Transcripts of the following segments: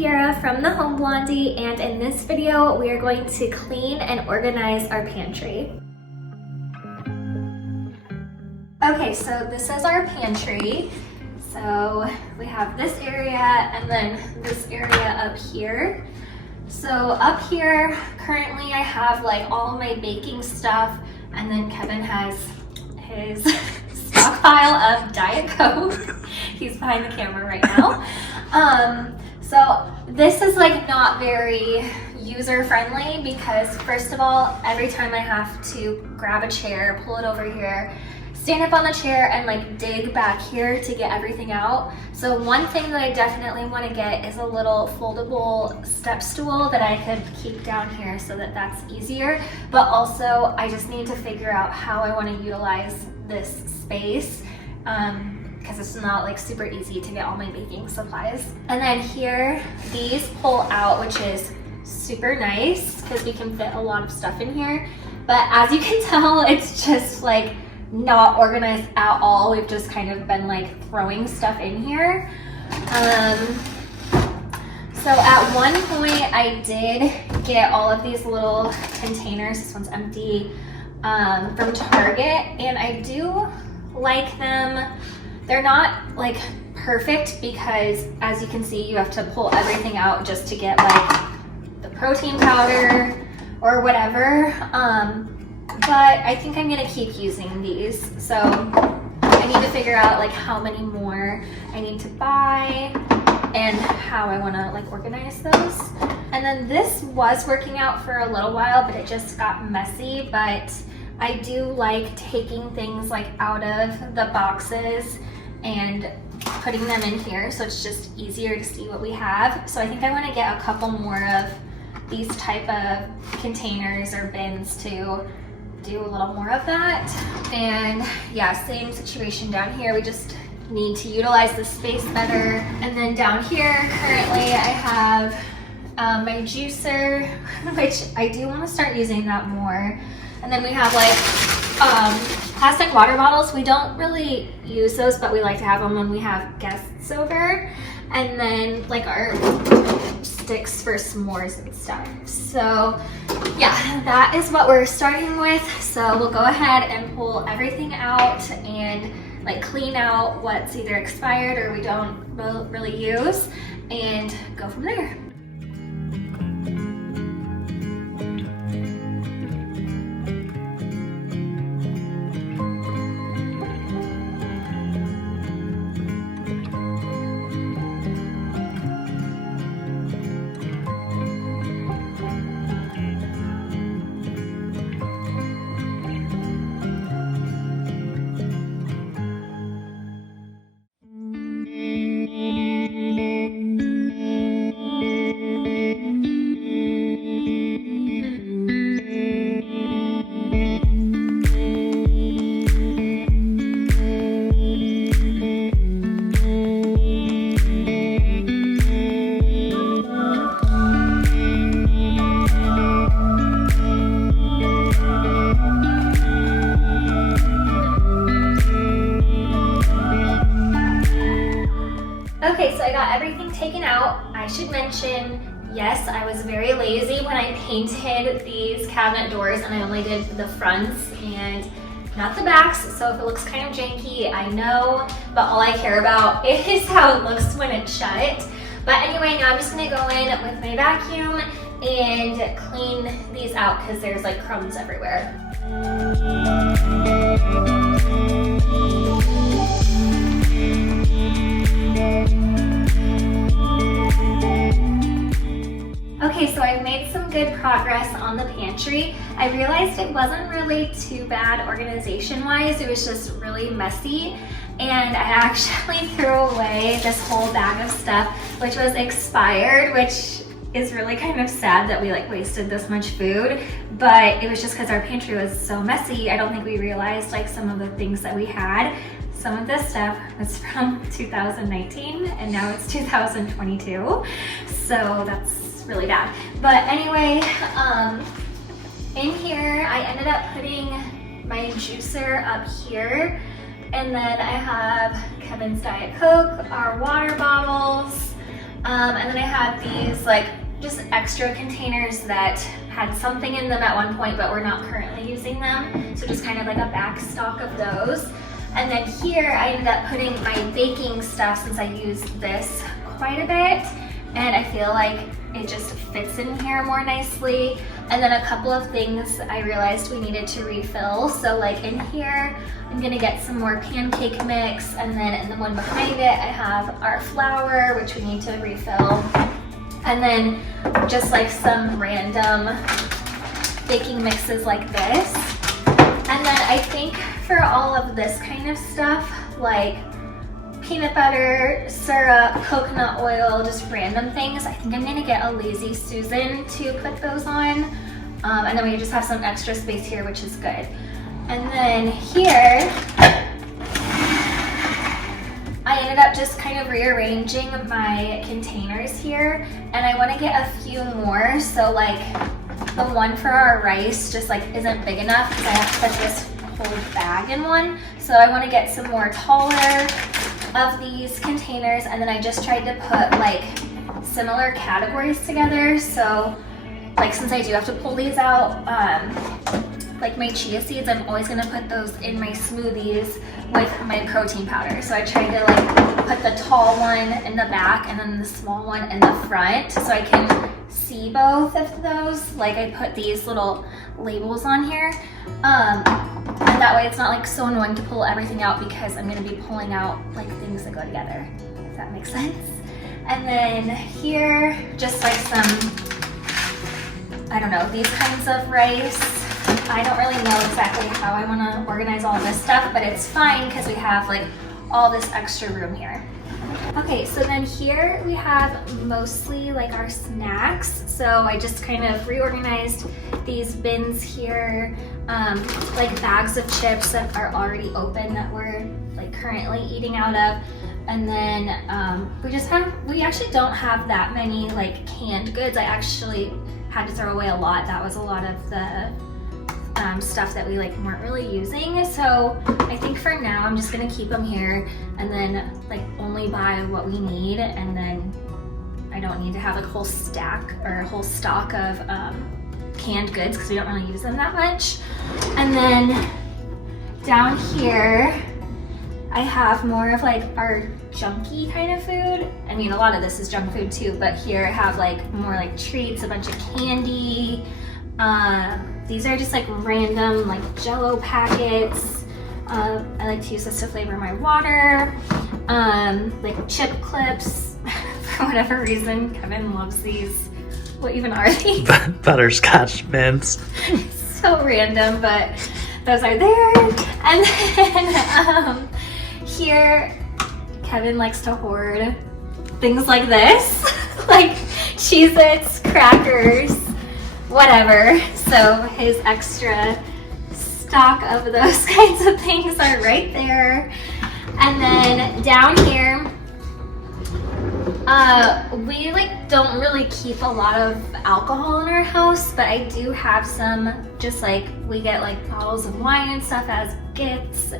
Sierra from The Home Blondie, and in this video we are going to clean and organize our pantry. Okay, so this is our pantry. So we have this area and then this area up here. So up here, currently I have like all of my baking stuff, and then Kevin has his stockpile of Diet Coke. He's behind the camera right now. So this is like not very user friendly because first of all, every time I have to grab a chair, pull it over here, stand up on the chair and like dig back here to get everything out. So one thing that I definitely want to get is a little foldable step stool that I could keep down here so that that's easier. But also I just need to figure out how I want to utilize this space because it's not like super easy to get all my baking supplies. And then here, these pull out, which is super nice because we can fit a lot of stuff in here. But as you can tell, it's just like not organized at all. We've just kind of been like throwing stuff in here. So at one point I did get all of these little containers, this one's empty, from Target, and I do like them. They're not like perfect because as you can see, you have to pull everything out just to get like the protein powder or whatever. But I think I'm gonna keep using these. So I need to figure out like how many more I need to buy and how I wanna like organize those. And then this was working out for a little while, but it just got messy. But I do like taking things like out of the boxes and putting them in here so it's just easier to see what we have. So I think I wanna get a couple more of these type of containers or bins to do a little more of that. And yeah, same situation down here. We just need to utilize the space better. And then down here, currently I have my juicer, which I do want to start using that more. And then we have like plastic water bottles. We don't really use those, but we like to have them when we have guests over. And then like our sticks for s'mores and stuff. So yeah, that is what we're starting with. So we'll go ahead and pull everything out and like clean out what's either expired or we don't really use and go from there. Okay, so I got everything taken out. I should mention, yes, I was very lazy when I painted these cabinet doors and I only did the fronts and not the backs, so if it looks kind of janky, I know, but all I care about is how it looks when it's shut. But anyway, now I'm just gonna go in with my vacuum and clean these out because there's like crumbs everywhere. Okay, so I've made some good progress on the pantry. I realized it wasn't really too bad organization-wise, it was just really messy. And I actually threw away this whole bag of stuff, which was expired, which is really kind of sad that we like wasted this much food. But it was just because our pantry was so messy. I don't think we realized like some of the things that we had. Some of this stuff was from 2019 and now it's 2022. So that's really bad. But anyway, in here I ended up putting my juicer up here, and then I have Kevin's Diet Coke, our water bottles, And then I had these like just extra containers that had something in them at one point, but we're not currently using them. So just kind of like a back stock of those. And then here I ended up putting my baking stuff since I use this quite a bit. And I feel like it just fits in here more nicely. And then a couple of things I realized we needed to refill. So like in here, I'm gonna get some more pancake mix. And then in the one behind it, I have our flour, which we need to refill. And then just like some random baking mixes like this. And then I think for all of this kind of stuff, like peanut butter, syrup, coconut oil, just random things, I think I'm gonna get a Lazy Susan to put those on. And then we just have some extra space here, which is good. And then here, I ended up just kind of rearranging my containers here, and I want to get a few more. So like the one for our rice just like isn't big enough because I have to put this whole bag in one. So I want to get some more taller of these containers, and then I just tried to put like similar categories together. So like since I do have to pull these out, like my chia seeds, I'm always gonna put those in my smoothies with my protein powder. So I tried to like put the tall one in the back and then the small one in the front so I can see both of those. Like I put these little labels on here. And that way it's not like so annoying to pull everything out because I'm gonna be pulling out like things that go together, if that makes sense. And then here, just like some, I don't know, these kinds of rice. I don't really know exactly how I want to organize all this stuff, but it's fine because we have like all this extra room here. Okay, so then here we have mostly like our snacks. So I just kind of reorganized these bins here, like bags of chips that are already open that we're like currently eating out of. And then we actually don't have that many like canned goods. I actually had to throw away a lot. That was a lot of the stuff that we like weren't really using. So I think for now I'm just gonna keep them here and then like only buy what we need, and then I don't need to have like a whole stack or a whole stock of canned goods because we don't really use them that much. And then down here I have more of like our junky kind of food. I mean, a lot of this is junk food too, but here I have like more like treats, a bunch of candy. These are just like random like Jello packets. I like to use this to flavor my water. Like chip clips, for whatever reason. Kevin loves these. What even are these? Butterscotch mints. So random, but those are there. And then here, Kevin likes to hoard things like this, like Cheez-Its, crackers, whatever. So his extra stock of those kinds of things are right there. And then down here, we like don't really keep a lot of alcohol in our house, but I do have some, just like we get like bottles of wine and stuff as gifts.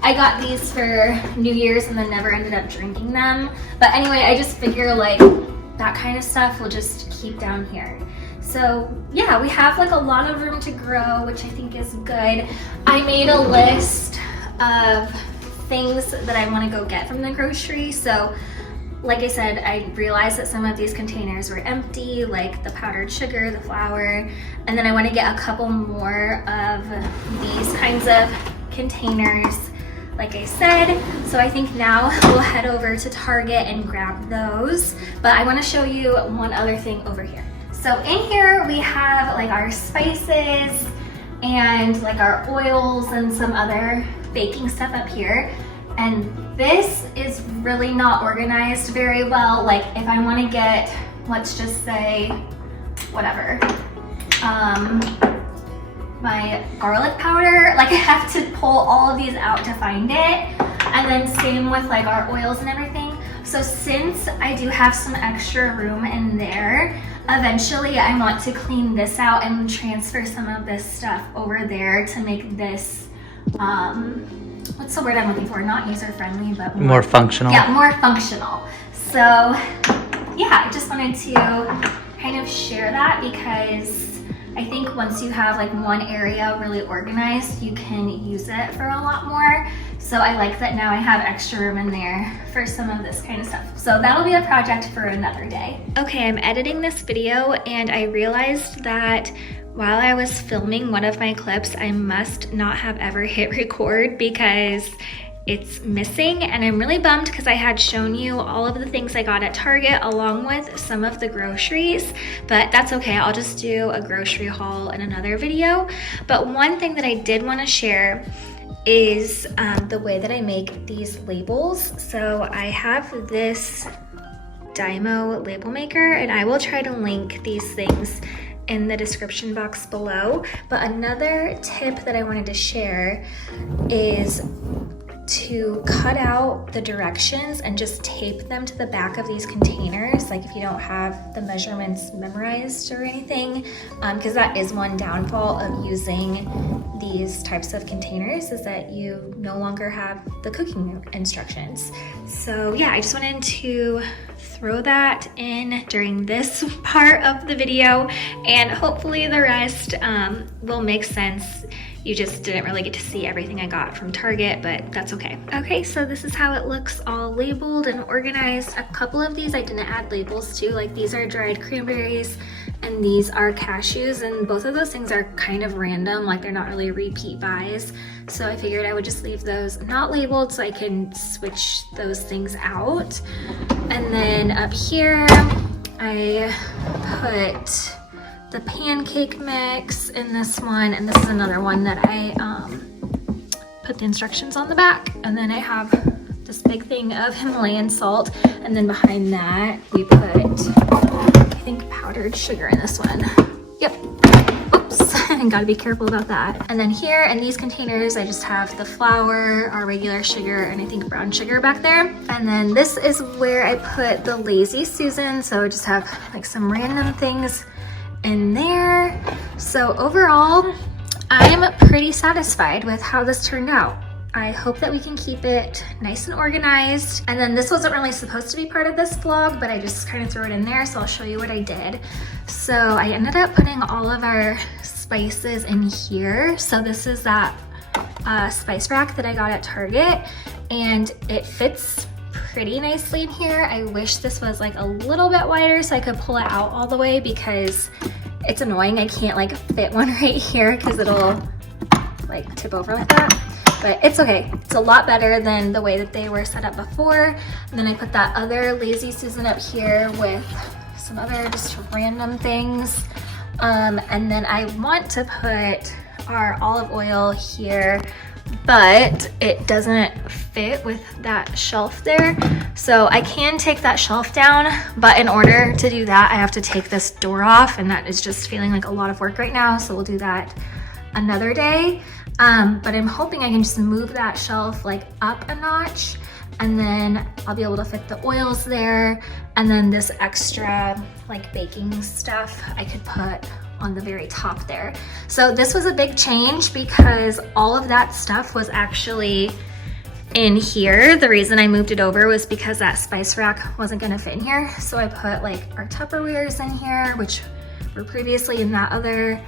I got these for New Year's and then never ended up drinking them. But anyway, I just figure like that kind of stuff will just keep down here. So yeah, we have like a lot of room to grow, which I think is good. I made a list of things that I want to go get from the grocery. So like I said, I realized that some of these containers were empty, like the powdered sugar, the flour, and then I want to get a couple more of these kinds of containers, like I said. So I think now we'll head over to Target and grab those. But I want to show you one other thing over here. So in here we have like our spices and like our oils and some other baking stuff up here. And this is really not organized very well. Like if I want to get, let's just say, whatever, my garlic powder, like I have to pull all of these out to find it. And then same with like our oils and everything. So since I do have some extra room in there, eventually I want to clean this out and transfer some of this stuff over there to make this, what's the word I'm looking for? Not user-friendly, but more functional. Yeah, more functional. So yeah, I just wanted to kind of share that because I think once you have like one area really organized, you can use it for a lot more. So I like that now I have extra room in there for some of this kind of stuff. So that'll be a project for another day. Okay, I'm editing this video and I realized that while I was filming one of my clips, I must not have ever hit record because it's missing, and I'm really bummed because I had shown you all of the things I got at Target along with some of the groceries, but that's okay. I'll just do a grocery haul in another video. But one thing that I did want to share is the way that I make these labels. So I have this Dymo label maker, and I will try to link these things in the description box below. But another tip that I wanted to share is to cut out the directions and just tape them to the back of these containers, like if you don't have the measurements memorized or anything, because that is one downfall of using these types of containers, is that you no longer have the cooking instructions. So yeah, I just wanted to throw that in during this part of the video, and hopefully the rest will make sense. You just didn't really get to see everything I got from Target, but that's okay. Okay, so this is how it looks all labeled and organized. A couple of these I didn't add labels to, like these are dried cranberries and these are cashews, and both of those things are kind of random, like they're not really repeat buys. So I figured I would just leave those not labeled so I can switch those things out. And then up here, I put the pancake mix in this one, and this is another one that I put the instructions on the back. And then I have this big thing of Himalayan salt, and then behind that we put, I think, powdered sugar in this one. Yep. Oops, I gotta be careful about that. And then here in these containers, I just have the flour, our regular sugar, and I think brown sugar back there. And then this is where I put the Lazy Susan, so I just have like some random things in there. So overall, I'm pretty satisfied with how this turned out. I hope that we can keep it nice and organized. And then this wasn't really supposed to be part of this vlog, but I just kind of threw it in there, so I'll show you what I did. So I ended up putting all of our spices in here. So this is that spice rack that I got at Target, and it fits pretty nicely in here. I wish this was like a little bit wider so I could pull it out all the way, because it's annoying. I can't like fit one right here because it'll like tip over like that. But it's okay. It's a lot better than the way that they were set up before. And then I put that other Lazy Susan up here with some other just random things. And then I want to put our olive oil here, but it doesn't fit with that shelf there. So I can take that shelf down, but in order to do that, I have to take this door off, and that is just feeling like a lot of work right now. So we'll do that another day. But I'm hoping I can just move that shelf like up a notch, and then I'll be able to fit the oils there. And then this extra like baking stuff I could put on the very top there. So this was a big change because all of that stuff was actually in here. The reason I moved it over was because that spice rack wasn't gonna fit in here. So I put like our Tupperwares in here, which were previously in that other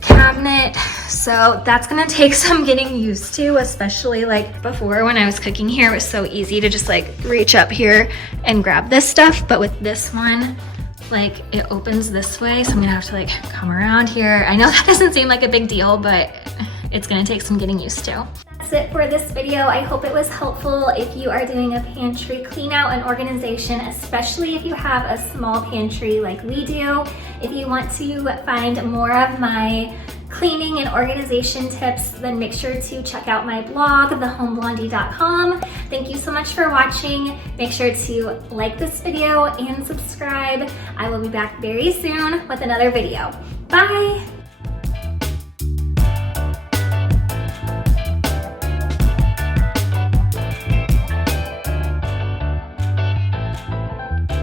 cabinet. So that's gonna take some getting used to, especially like before when I was cooking here, it was so easy to just like reach up here and grab this stuff. But with this one, like it opens this way, so I'm gonna have to like come around here. I know that doesn't seem like a big deal, but it's gonna take some getting used to. That's it for this video. I hope it was helpful if you are doing a pantry clean out and organization, especially if you have a small pantry like we do. If you want to find more of my cleaning and organization tips, then make sure to check out my blog, thehomeblondie.com. Thank you so much for watching. Make sure to like this video and subscribe. I will be back very soon with another video. Bye!